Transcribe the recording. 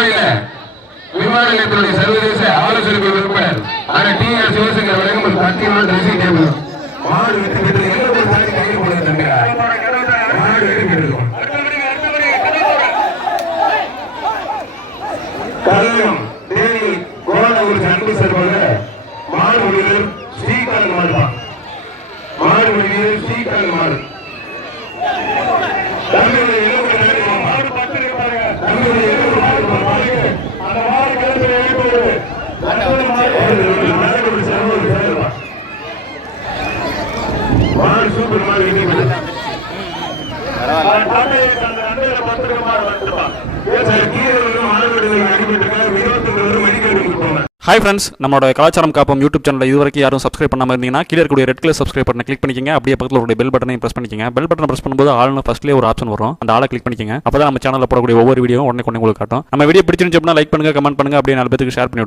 பரவாயில்ல விமான நிலையத்தினுடைய சர்வதேச ஆலோசனை குழு உறுப்பினர் ஆனா டி. ஆர். சிவசங்கர் வழங்கும் ஒரு கத்தியமான ட்ரெஸ்ஸிங் டேபிள் மாடு விட்டு விட்டு எழுபது தாண்டி கையில் போடுங்க மாடு விட்டு விட்டுருக்கோம் கலையம் தேனி கோலாவூர் அன்பு செல்வாங்க மாடு ஒளியில் ஸ்ரீகாந்த் மாடு தான். மாடு ஒளியில் ஸ்ரீகாந்த் மாடு. தமிழ் சூப்பர் பெற்றது. ஹாய் ஃப்ரெண்ட்ஸ் நம்மளோட கலாச்சாரம் காப்போம் யூடியூப் சேனல் இது வரைக்கும் யாரும் சப்ஸ்கிரைப் பண்ணாம இருந்தீங்கன்னா கீழே இருக்கக்கூடிய ரெட் கலர் சப்ஸ்கிரைப் பட்டனை கிளிக் பண்ணிக்கங்க. அப்படியே பக்கத்தில் ஒரு பெல் பட்டனையும் பிரஸ் பண்ணிக்கங்க. பெல் பட்டனை பிரஸ் பண்ணும்போது ஆள்னு ஃபர்ஸ்ட்லேயே ஒரு ஆப்ஷன் வரும். அந்த ஆளை கிளிக் பண்ணிக்கங்க. அப்பதான் நம்ம சேனலில் போடக்கூடிய ஒவ்வொரு வீடியோ உடனே கொண்டு உங்களுக்கு காட்டும். நம்ம வீடியோ பிடிச்சிருந்துச்சு அப்படின்னா லைக் பண்ணுங்க கமெண்ட் பண்ணுங்க. அப்படியே நாலு பேருக்கு ஷேர் பண்ணி